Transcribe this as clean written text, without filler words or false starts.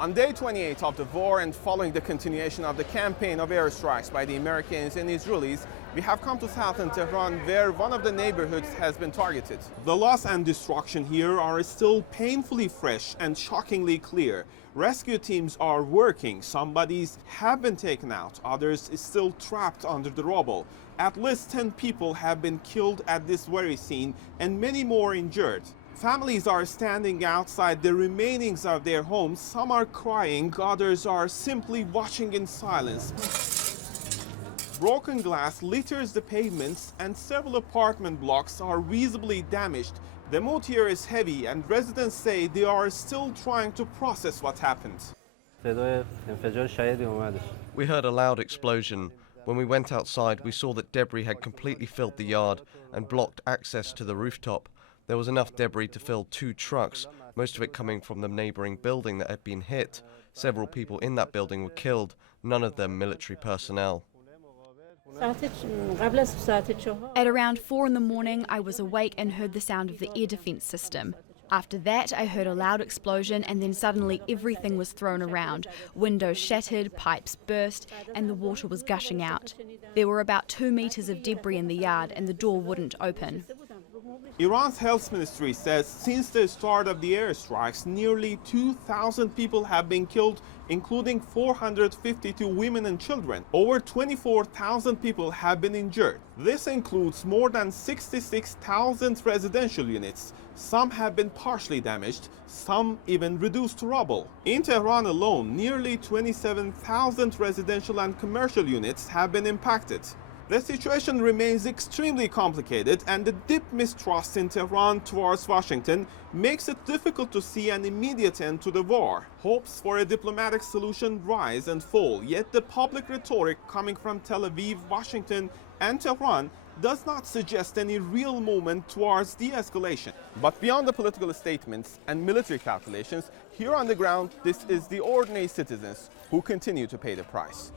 On day 28 of the war and following the continuation of the campaign of airstrikes by the Americans and Israelis, we have come to southern Tehran, where one of the neighborhoods has been targeted. The loss and destruction here are still painfully fresh and shockingly clear. Rescue teams are working. Some bodies have been taken out, others still trapped under the rubble. At least 10 people have been killed at this very scene and many more injured. Families are standing outside the remainings of their homes. Some are crying, others are simply watching in silence. Broken glass litters the pavements and several apartment blocks are visibly damaged. The mood here is heavy and residents say they are still trying to process what happened. We heard a loud explosion. When we went outside, we saw that debris had completely filled the yard and blocked access to the rooftop. There was enough debris to fill 2 trucks, most of it coming from the neighboring building that had been hit. Several people in that building were killed, none of them military personnel. At around 4 in the morning, I was awake and heard the sound of the air defence system. After that, I heard a loud explosion and then suddenly everything was thrown around. Windows shattered, pipes burst, and the water was gushing out. There were about 2 meters of debris in the yard and the door wouldn't open. Iran's health ministry says since the start of the airstrikes, nearly 2,000 people have been killed, including 452 women and children. Over 24,000 people have been injured. This includes more than 66,000 residential units. Some have been partially damaged, some even reduced to rubble. In Tehran alone, nearly 27,000 residential and commercial units have been impacted. The situation remains extremely complicated, and the deep mistrust in Tehran towards Washington makes it difficult to see an immediate end to the war. Hopes for a diplomatic solution rise and fall, yet the public rhetoric coming from Tel Aviv, Washington, and Tehran does not suggest any real movement towards de-escalation. But beyond the political statements and military calculations, here on the ground, this is the ordinary citizens who continue to pay the price.